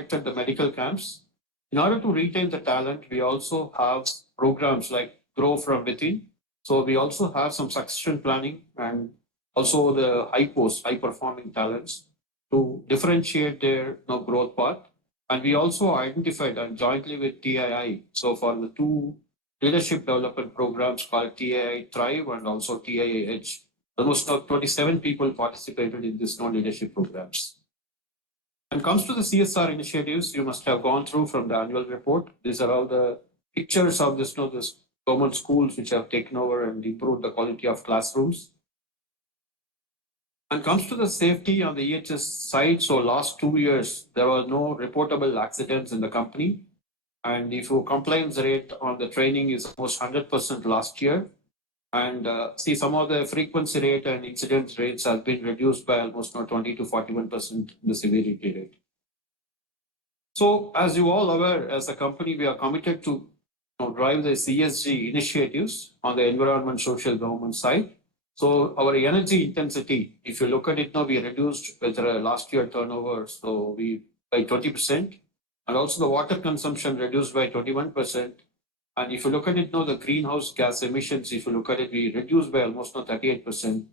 conducted the medical camps. In order to retain the talent, we also have programs like Grow from Within. So we also have some succession planning and also the high performing talents to differentiate their growth path. And we also identified and jointly with TII. So for the two leadership development programs called TII Thrive and also TII Edge, almost 27 people participated in these leadership programs. When it comes to the CSR initiatives, you must have gone through from the annual report. These are all the pictures of this government schools which have taken over and improved the quality of classrooms. When it comes to the safety on the EHS side, so last 2 years, there were no reportable accidents in the company. And if your compliance rate on the training is almost 100% last year, and see some of the frequency rate and incidence rates have been reduced by almost 20 to 41% the severity rate. So as you all aware, as a company, we are committed to drive the ESG initiatives on the environment, social government side. So our energy intensity, if you look at it now, we reduced with last year turnover, so we by 20%, and also the water consumption reduced by 21%. And if you look at it now, the greenhouse gas emissions, if you look at it, we reduced by almost 38%.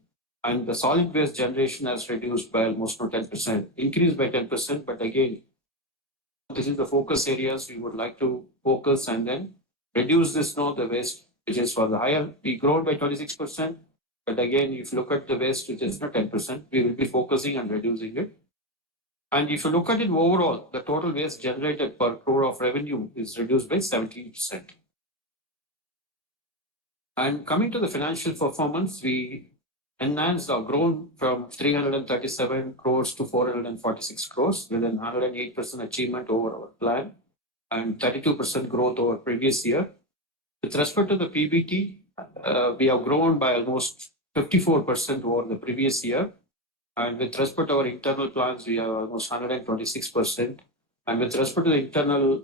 And the solid waste generation has reduced by almost 10%, increased by 10%. But again, this is the focus areas we would like to focus and then reduce this the waste, which is for the higher, we grown by 26%. But again, if you look at the waste, which is 10%, we will be focusing on reducing it. And if you look at it overall, the total waste generated per crore of revenue is reduced by 17%. And coming to the financial performance, we enhanced or grown from 337 crores to 446 crores with an 108% achievement over our plan and 32% growth over previous year. With respect to the PBT, we have grown by almost 54% over the previous year. And with respect to our internal plans, we have almost 126%. And with respect to the internal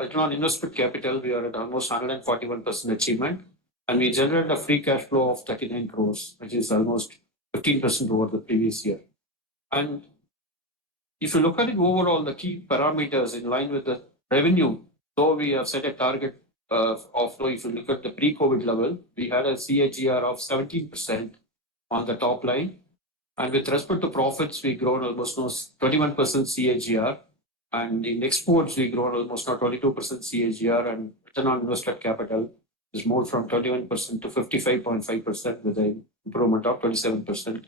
return on investment capital, we are at almost 141% achievement. And we generated a free cash flow of 39 crores, which is almost 15% over the previous year. And if you look at it overall, the key parameters in line with the revenue, though we have set a target if you look at the pre-COVID level, we had a CAGR of 17% on the top line. And with respect to profits, we grown almost 21% CAGR. And in exports, we grown almost 22% CAGR, and return on invested capital is moved from 21% to 55.5% with an improvement of 27%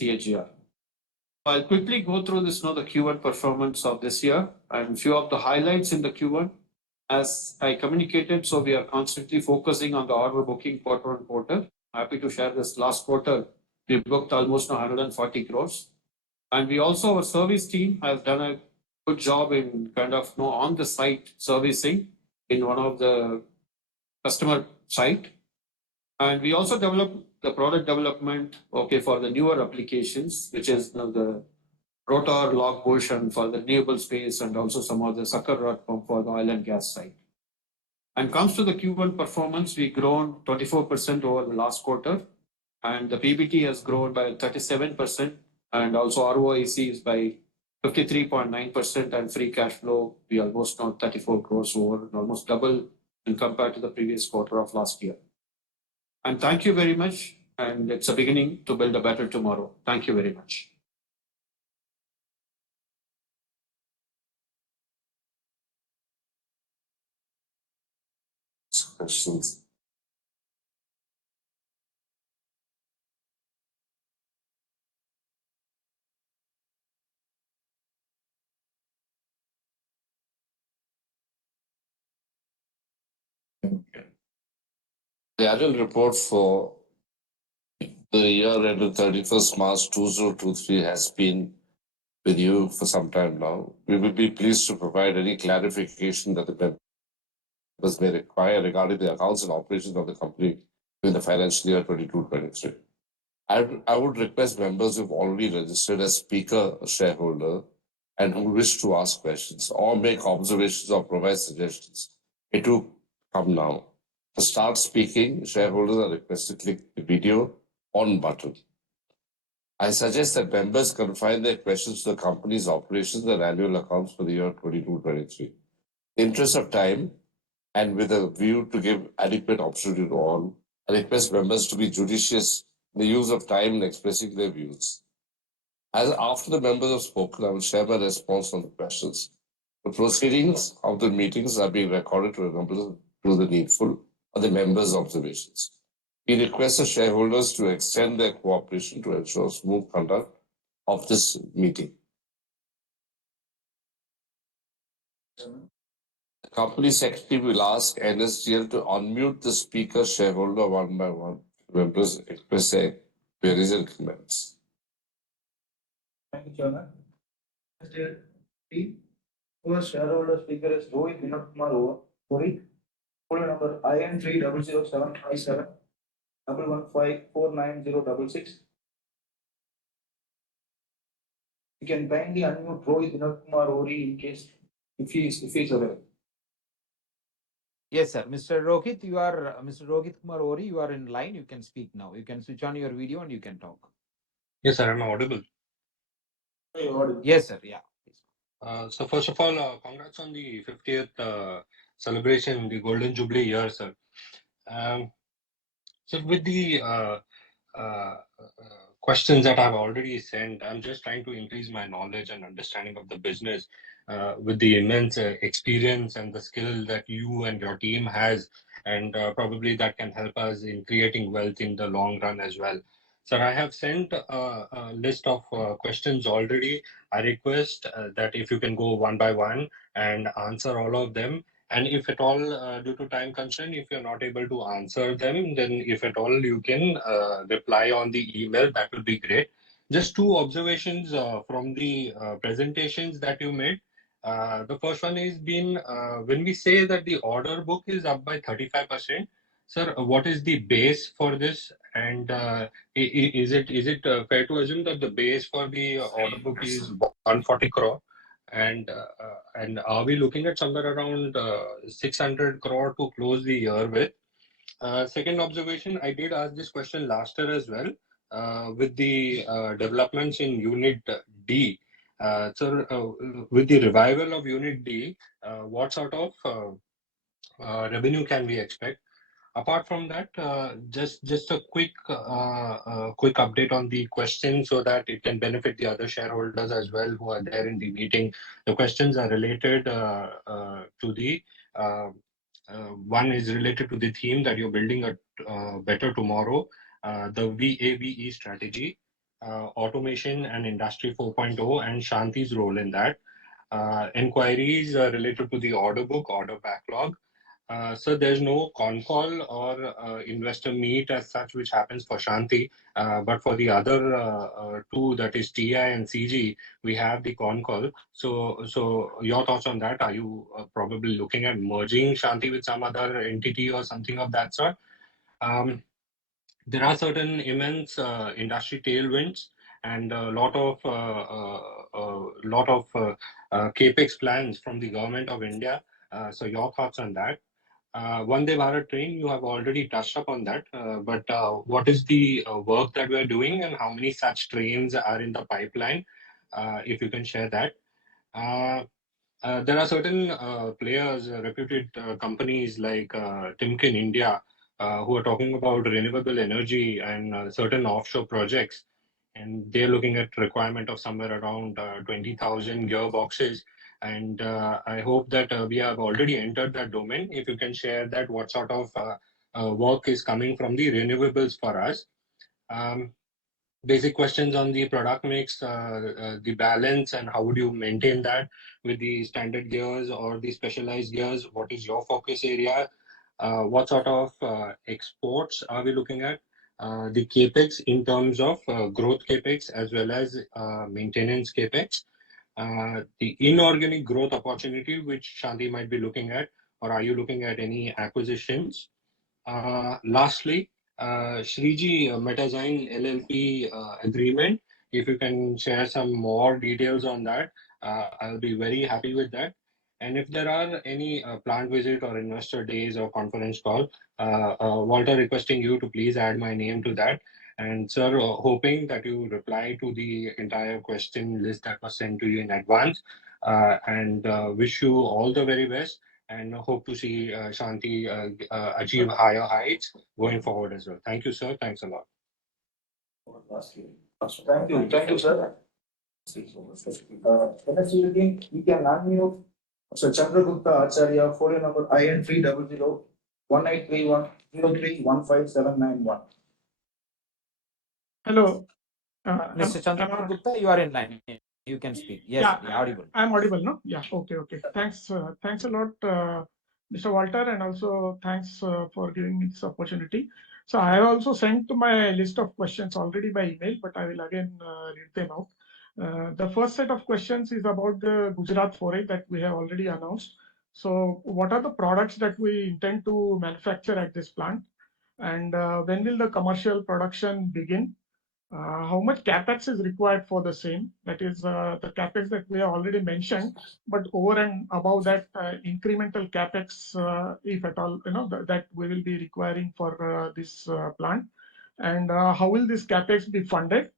CAGR. I'll quickly go through this the Q1 performance of this year and few of the highlights in the Q1. As I communicated, so we are constantly focusing on the order booking quarter on quarter. Happy to share this last quarter, we booked almost 140 crores. And we also, our service team has done a good job in on the site servicing in one of the customer site. And we also developed the product development, for the newer applications, which is the rotor log bush and for the renewable space and also some of the sucker rod pump for the oil and gas side. And comes to the Q1 performance, we grown 24% over the last quarter. And the PBT has grown by 37%, and also ROIC is by 53.9%, and free cash flow, we almost 34 crores over, almost double in compared to the previous quarter of last year. And thank you very much. And it's a beginning to build a better tomorrow. Thank you very much. Questions. The annual report for the year ended 31st March 2023 has been with you for some time now. We will be pleased to provide any clarification that the members may require regarding the accounts and operations of the company in the financial year 22-23. I would request members who've already registered as speaker shareholder and who wish to ask questions or make observations or provide suggestions to come now. To start speaking, shareholders are requested to click the video on button. I suggest that members confine their questions to the company's operations and annual accounts for the year 22-23. In the interest of time and with a view to give adequate opportunity to all, I request members to be judicious in the use of time in expressing their views. As after the members have spoken, I will share my response on the questions. The proceedings of the meetings are being recorded to enable to the needful of the members' observations. We request the shareholders to extend their cooperation to ensure smooth conduct of this meeting. The company secretary will ask NSGL to unmute the speaker shareholder one by one. Members express their queries and comments. Thank you, Chairman. First shareholder speaker is Rohit Vinod Kumar Ori. Folder number IN 3007571154906. You can kindly unmute Rohit Vinod Kumar Ori in case if he is available. Yes, sir. Mr. Rohit, Mr. Rohit Kumar Ori, you are in line. You can speak now. You can switch on your video and you can talk. Yes, sir. I'm audible. Yes, sir. Yeah. So first of all, congrats on the 50th celebration, the Golden Jubilee year, sir. So with the questions that I've already sent, I'm just trying to increase my knowledge and understanding of the business with the immense experience and the skill that you and your team has, and probably that can help us in creating wealth in the long run as well. Sir, I have sent a list of questions already. I request that if you can go one by one and answer all of them. And if at all, due to time constraint, if you're not able to answer them, then if at all you can reply on the email, that will be great. Just two observations from the presentations that you made. The first one is been when we say that the order book is up by 35%, sir, what is the base for this? And is it fair to assume that the base for the order book is 140 crore? And are we looking at somewhere around 600 crore to close the year with? Second observation, I did ask this question last year as well, with the developments in Unit D. So, with the revival of Unit D, what sort of revenue can we expect? Apart from that, just a quick update on the question so that it can benefit the other shareholders as well who are there in the meeting. The questions are related to the one is related to the theme that you're building a better tomorrow, the VAVE strategy, automation and industry 4.0, and Shanti's role in that. Inquiries related to the order book, order backlog. So there's no con call or investor meet as such, which happens for Shanti. But for the other two, that is TI and CG, we have the con call. So your thoughts on that? Are you probably looking at merging Shanti with some other entity or something of that sort? There are certain immense industry tailwinds and a lot of capex plans from the government of India. So your thoughts on that? Vande Bharat train, you have already touched upon that, but what is the work that we are doing and how many such trains are in the pipeline? If you can share that. There are certain players, reputed companies like Timken India, who are talking about renewable energy and certain offshore projects, and they're looking at requirement of somewhere around 20,000 gearboxes. And I hope that we have already entered that domain. If you can share that, what sort of work is coming from the renewables for us. Basic questions on the product mix, the balance, and how would you maintain that with the standard gears or the specialized gears? What is your focus area? What sort of exports are we looking at? The capex in terms of growth capex as well as maintenance capex. The inorganic growth opportunity which Shanti might be looking at, or are you looking at any acquisitions? Lastly, Shriji Metazyme LLP agreement. If you can share some more details on that, I'll be very happy with that. And if there are any plant visit or investor days or conference call, Walter, requesting you to please add my name to that. And sir, hoping that you reply to the entire question list that was sent to you in advance, and wish you all the very best. And hope to see Shanti achieve higher heights going forward as well. Thank you, sir. Thanks a lot. Thank you, sir. NSU team, we can unmute Mr. Chandragupta Acharya, folio number IN 300-1831-03-15791. Hello. Mr. Chandragupta, you are in line. You can speak. Yes, Yeah, you're audible. I'm audible, no? Yeah, okay. Thanks a lot, Mr. Walter, and also thanks for giving me this opportunity. So I have also sent my list of questions already by email, but I will again read them out. The first set of questions is about the Gujarat foray that we have already announced. So what are the products that we intend to manufacture at this plant? And when will the commercial production begin? How much capex is required for the same? That is the capex that we have already mentioned, but over and above that, incremental capex, if at all, that we will be requiring for this plant. And how will this capex be funded?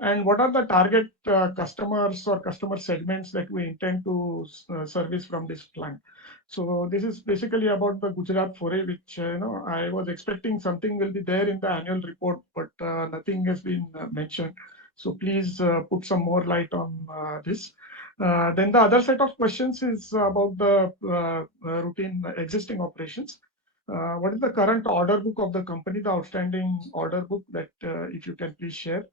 And what are the target customers or customer segments that we intend to service from this plant? So this is basically about the Gujarat foray, which I was expecting something will be there in the annual report, but nothing has been mentioned. So please put some more light on this. Then the other set of questions is about the routine existing operations. What is the current order book of the company, the outstanding order book that if you can please share?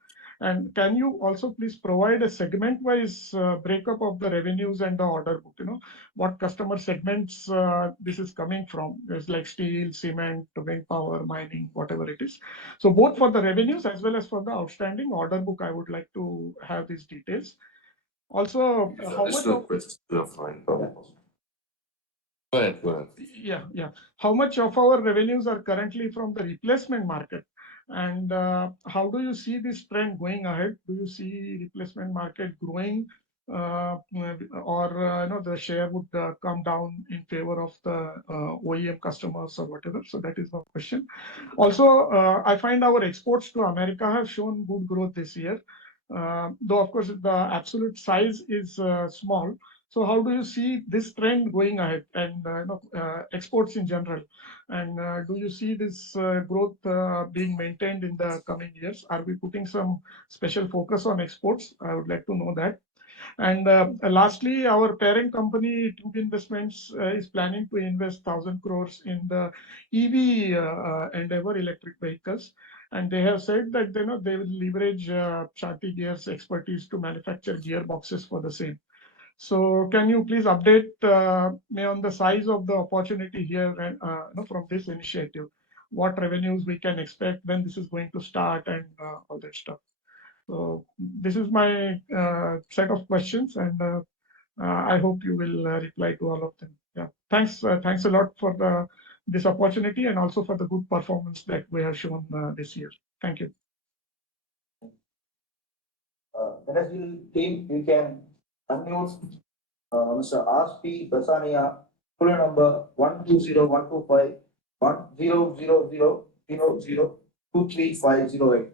And can you also please provide a segment-wise breakup of the revenues and the order book? What customer segments this is coming from? There's like steel, cement, wind power, mining, whatever it is. So both for the revenues as well as for the outstanding order book, I would like to have these details. Also, how much of Go ahead. yeah. How much of our revenues are currently from the replacement market? And how do you see this trend going ahead? Do you see replacement market growing, or the share would come down in favor of the OEM customers or whatever? So that is one question. Also, I find our exports to America have shown good growth this year, though of course the absolute size is small. So how do you see this trend going ahead, and exports in general? And do you see this growth being maintained in the coming years? Are we putting some special focus on exports? I would like to know that. And lastly, our parent company, Tube Investments, is planning to invest 1,000 crores in the EV endeavor, electric vehicles. And they have said that they will leverage Shanthi Gear's expertise to manufacture gearboxes for the same. So can you please update me on the size of the opportunity here and from this initiative? What revenues we can expect, when this is going to start, and all that stuff. So this is my set of questions, and I hope you will reply to all of them. Yeah, thanks a lot for this opportunity, and also for the good performance that we have shown this year. Thank you. NSU team, you can unmute Mr. R.P. Basania, folio number 120125-1000002358.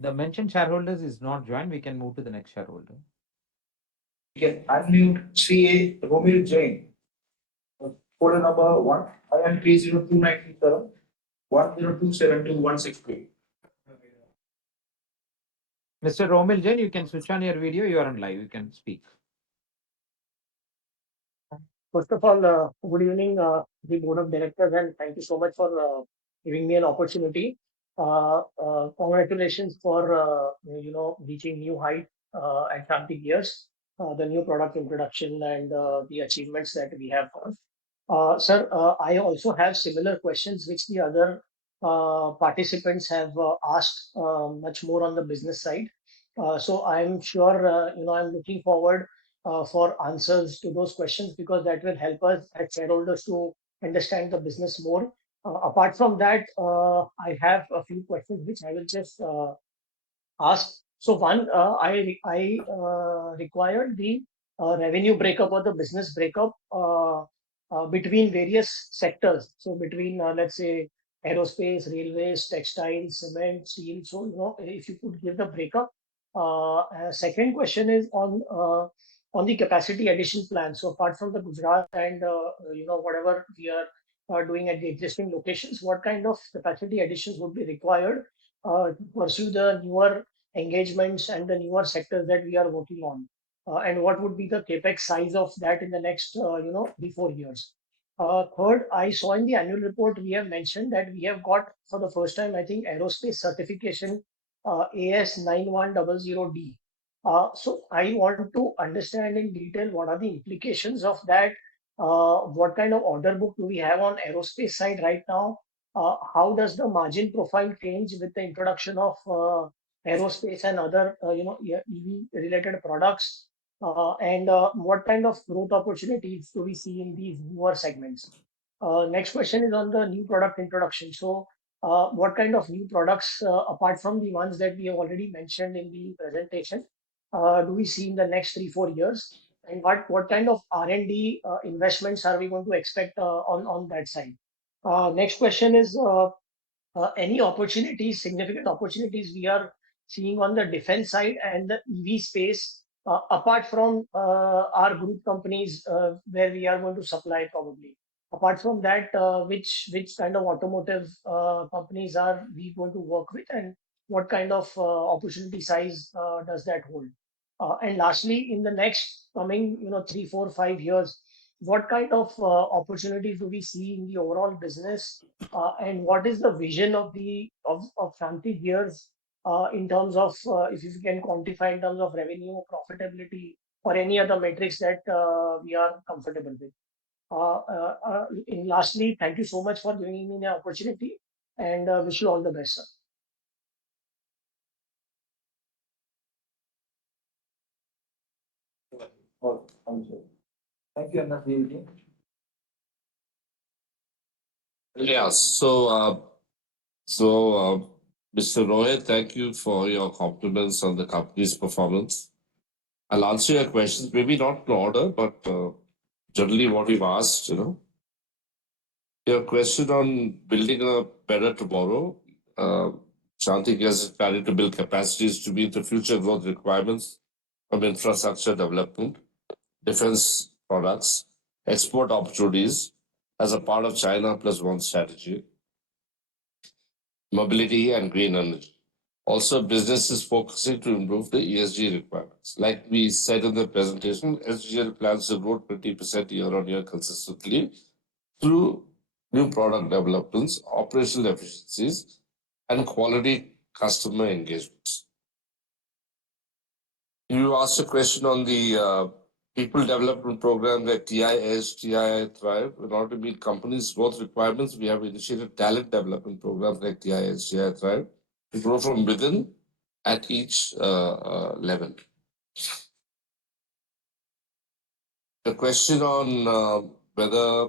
The mentioned shareholders is not joined. We can move to the next shareholder. You can unmute C.A. Romil Jain, folio number 1 IN 302927 1027216. Mr. Romil Jain, you can switch on your video. You are on live. You can speak. First of all, good evening, the board of directors, and thank you so much for giving me an opportunity. Congratulations for reaching new height at Shanthi Gears, the new product introduction, and the achievements that we have. Sir, I also have similar questions which the other participants have asked, much more on the business side. So I'm sure I'm looking forward for answers to those questions, because that will help us as shareholders to understand the business more. Apart from that, I have a few questions which I will just ask. So one, I required the revenue breakup or the business breakup between various sectors. So between let's say aerospace, railways, textiles, cement, steel. So, if you could give the breakup. Second question is on the capacity addition plan. So apart from the Gujarat and whatever we are doing at the existing locations, what kind of capacity additions would be required to pursue the newer engagements and the newer sectors that we are working on? And what would be the capex size of that in the next 3-4 years? Third, I saw in the annual report we have mentioned that we have got for the first time, I think, aerospace certification AS9100D. So I want to understand in detail what are the implications of that. What kind of order book do we have on aerospace side right now? How does the margin profile change with the introduction of aerospace and other EV related products? And what kind of growth opportunities do we see in these newer segments? Next question is on the new product introduction. So, what kind of new products, apart from the ones that we have already mentioned in the presentation, do we see in the next 3-4 years? And what kind of R&D investments are we going to expect on that side? Next question is any opportunities, significant opportunities we are seeing on the defense side and the EV space, apart from our group companies where we are going to supply probably. Apart from that, which kind of automotive companies are we going to work with, and what kind of opportunity size does that hold? And lastly, in the next coming 3, 4, 5 years, what kind of opportunities do we see in the overall business, and what is the vision of Shanthi Gears in terms of if you can quantify in terms of revenue, profitability, or any other metrics that we are comfortable with? And lastly, thank you so much for giving me the opportunity, and wish you all the best, sir. Thank you, MSDLT. Yeah, Mr. Rohit, thank you for your compliments on the company's performance. I'll answer your questions, maybe not in order, but generally what we've asked, Your question on building a better tomorrow, Shanthi is planning to build capacities to meet the future growth requirements of infrastructure development, defense products, export opportunities as a part of China Plus One strategy, mobility and green energy. Also, business is focusing to improve the ESG requirements. Like we said in the presentation, SGL plans to grow 20% year-on-year consistently through new product developments, operational efficiencies, and quality customer engagements. You asked a question on the people development program like TIS, TI Thrive. In order to meet companies' growth requirements, we have initiated talent development programs like TIS, TI Thrive to grow from within at each level. The question on whether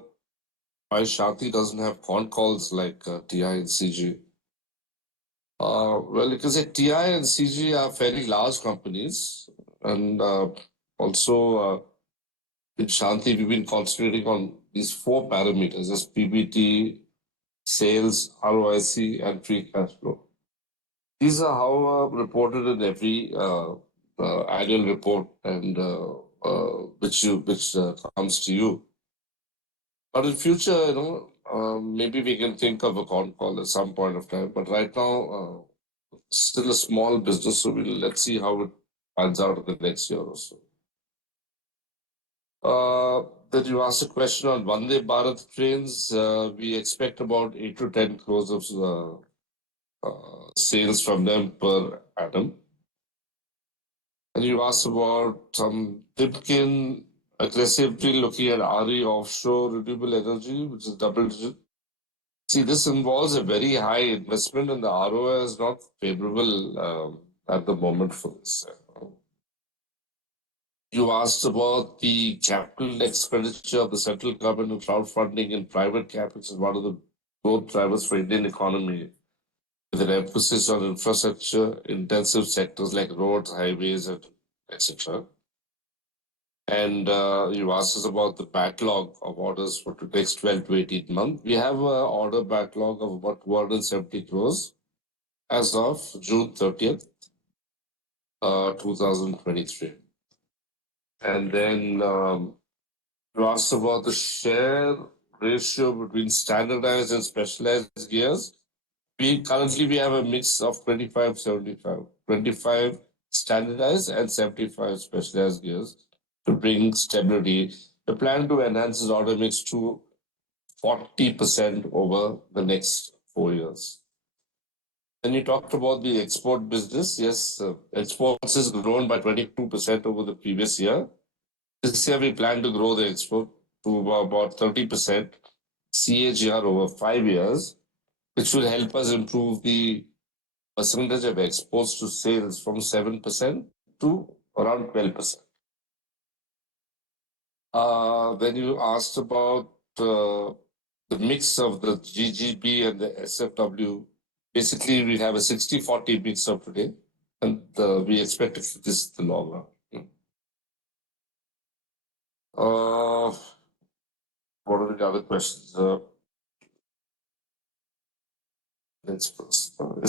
why Shanthi doesn't have con calls like TI and CG. Well, because TI and CG are fairly large companies, and also in Shanthi, we've been concentrating on these 4 parameters as PBT, sales, ROIC, and free cash flow. These are how reported in every annual report, and which comes to you. But in future, maybe we can think of a con call at some point of time. But right now, still a small business, so let's see how it pans out in the next year or so. Then you asked a question on Vande Bharat trains. We expect about 8 to 10 crores of sales from them per annum. And you asked about some Timken aggressively looking at RE offshore renewable energy, which is double digit. See, this involves a very high investment, and the ROI is not favorable at the moment for this. You asked about the capital expenditure of the central government and crowdfunding and private capital is one of the growth drivers for Indian economy, with an emphasis on infrastructure intensive sectors like roads, highways, and etc. And you asked us about the backlog of orders for the next 12 to 18 months. We have an order backlog of about 270 crores as of June 30th, 2023. And then you asked about the share ratio between standardized and specialized gears. Currently we have a mix of 25-75, 25 standardized and 75 specialized gears to bring stability. The plan to enhance this order mix to 40% over the next 4 years. Then you talked about the export business. Yes, exports has grown by 22% over the previous year. This year we plan to grow the export to about 30% CAGR over 5 years, which will help us improve the percentage of exports to sales from 7% to around 12%. Then you asked about the mix of the GGB and the SFW. Basically, we have a 60-40 mix of today, and we expect this the long run. What are the other questions?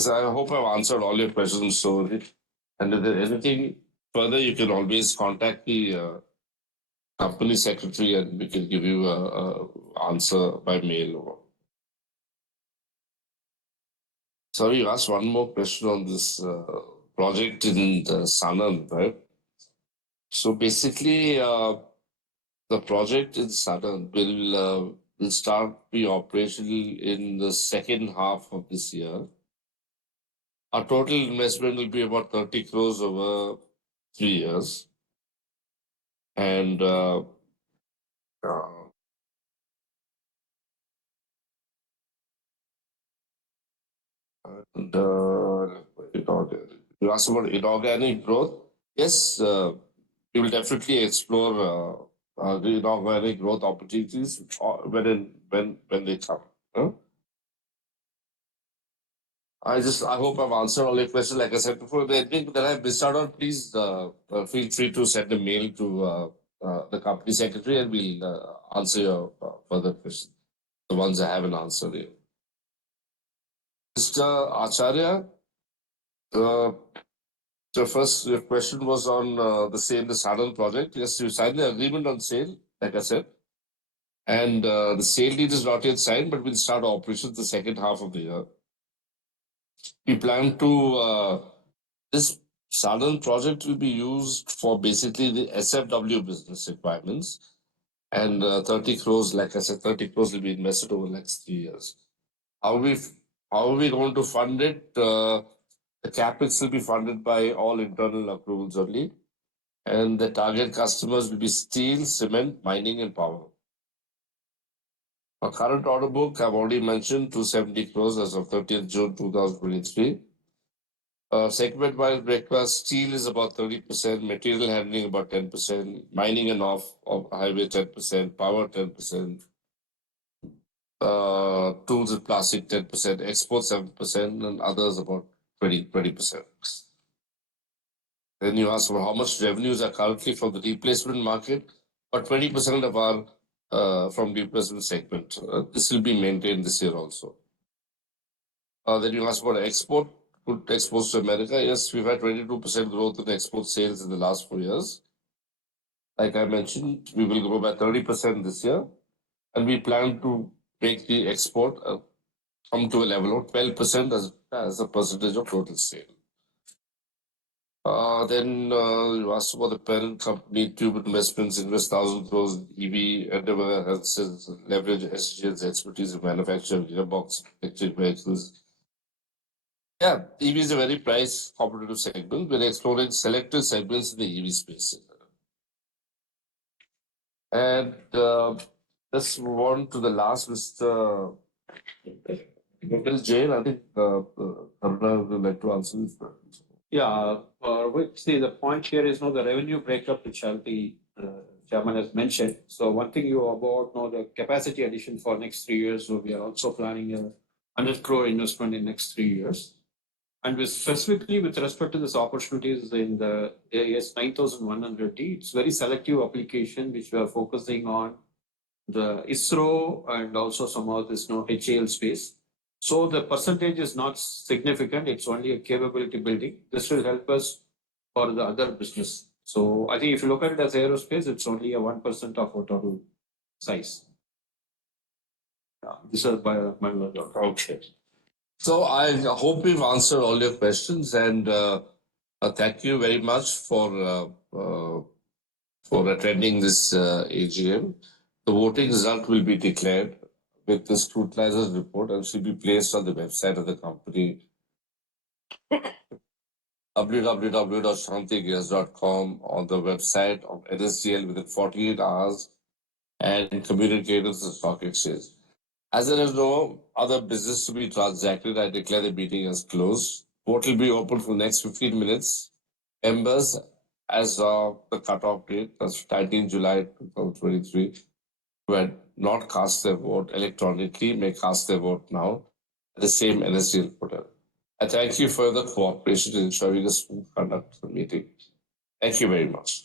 I hope I've answered all your questions. So, and if there's anything further, you can always contact the company secretary, and we can give you a answer by mail. Sorry, you asked one more question on this project in the Sanand, right? So basically, the project in Sanand will start be operational in the second half of this year. Our total investment will be about 30 crores over 3 years. And you asked about inorganic growth. Yes, we will definitely explore the inorganic growth opportunities when they come. Huh? I hope I've answered all your questions. Like I said before, if anything that I've missed out on, please feel free to send a mail to the company secretary, and we'll answer your further questions, the ones I haven't answered yet. Mr. Acharya, the first your question was on the sale, the Sanand project. Yes, you signed the agreement on sale, like I said. And the sale deed is not yet signed, but we'll start operations the second half of the year. We plan to, this Sanand project will be used for basically the SFW business requirements. And 30 crores, like I said, 30 crores will be invested over the next 3 years. How are we going to fund it? The CapEx will be funded by all internal accruals only. And the target customers will be steel, cement, mining, and power. Our current order book, I've already mentioned, 270 crores as of 30th June 2023. Segment-wise breakfast, steel is about 30%, material handling about 10%, mining and off-highway 10%, power 10%, tools and plastic 10%, export 7%, and others about 20%. Then you ask about how much revenues are currently from the replacement market, but 20% of our from replacement segment. This will be maintained this year also. Then you ask about export, good exports to America. Yes, we've had 22% growth in export sales in the last 4 years. Like I mentioned, we will grow by 30% this year, and we plan to make the export come to a level of 12% as a percentage of total sale. Then you asked about the parent company, Tube Investments, invest 1,000 crores EV, Endeavor has leverage SGL's expertise in manufacturing gearbox, electric vehicles. Yeah, EV is a very price competitive segment. We're exploring selected segments in the EV space. And let's move on to the last, Mr. Jain. I think Karuna would like to answer this question. Yeah, see, the point here is the revenue breakup, which Shanthi Chairman has mentioned. So one thing you about the capacity addition for next 3 years. So we are also planning a 100 crore investment in next 3 years. And specifically with respect to this opportunities in the AS 9100D, it's very selective application which we are focusing on the ISRO and also some of this HAL space. So the percentage is not significant. It's only a capability building. This will help us for the other business. So I think if you look at it as aerospace, it's only a 1% of our total size. This is my knowledge. Okay. So I hope we've answered all your questions, and thank you very much for attending this AGM. The voting result will be declared with the scrutinizer's report and should be placed on the website of the company www.shantigas.com, on the website of NSDL within 48 hours, and communicated to the stock exchange. As there is no other business to be transacted, I declare the meeting as closed. Vote will be open for the next 15 minutes. Members, as of the cutoff date, that's 19 July 2023, who had not cast their vote electronically may cast their vote now at the same NSDL portal. I thank you for the cooperation in ensuring a smooth conduct of the meeting. Thank you very much.